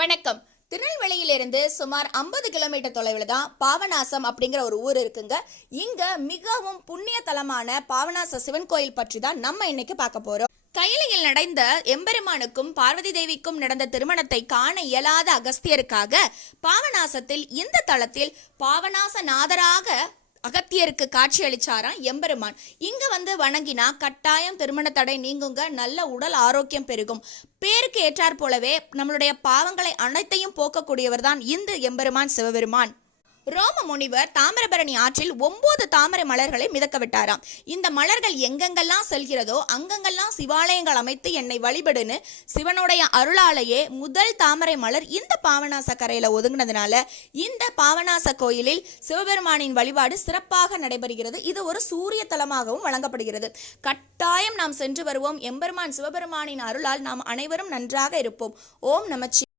வணக்கம். திருநெல்வேலியிலிருந்து சுமார் 50 கிலோமீட்டர் தொலைவில் தான் பாபநாசம் அப்படிங்கிற ஒரு ஊர் இருக்குங்க. இங்க மிகவும் புண்ணிய தலமான பாபநாச சிவன் கோயில் பற்றி தான் நம்ம இன்னைக்கு பார்க்க போறோம். கையிலையில் நடந்த எம்பெருமானுக்கும் பார்வதி தேவிக்கும் நடந்த திருமணத்தை காண இயலாத அகஸ்தியருக்காக பாபநாசத்தில் இந்த தலத்தில் பாபநாச நாதராக அகத்தியருக்கு காட்சி அளிச்சாராம் எம்பெருமான். இங்க வந்து வணங்கினா கட்டாயம் திருமண தடை நீங்குங்க, நல்ல உடல் ஆரோக்கியம் பெருகும். பேருக்கு ஏற்றாற் போலவே நம்மளுடைய பாவங்களை அனைத்தையும் போக்கக்கூடியவர் தான் இந்த எம்பெருமான் சிவபெருமான். ரோம முனிவர் தாமிரபரணி ஆற்றில் 9 தாமரை மலர்களை மிதக்க விட்டாராம். இந்த மலர்கள் எங்கெங்கெல்லாம் செல்கிறதோ அங்கங்கெல்லாம் சிவாலயங்கள் அமைத்து என்னை வழிபடுன்னு சிவனுடைய அருளாலேயே முதல் தாமரை மலர் இந்த பாபநாச கரையில ஒதுங்கினதுனால இந்த பாபநாச கோயிலில் சிவபெருமானின் வழிபாடு சிறப்பாக நடைபெறுகிறது. இது ஒரு சூரிய தலமாகவும் வழங்கப்படுகிறது. கட்டாயம் நாம் சென்று வருவோம். எம்பெருமான் சிவபெருமானின் அருளால் நாம் அனைவரும் நன்றாக இருப்போம். ஓம் நமச்சிவாய.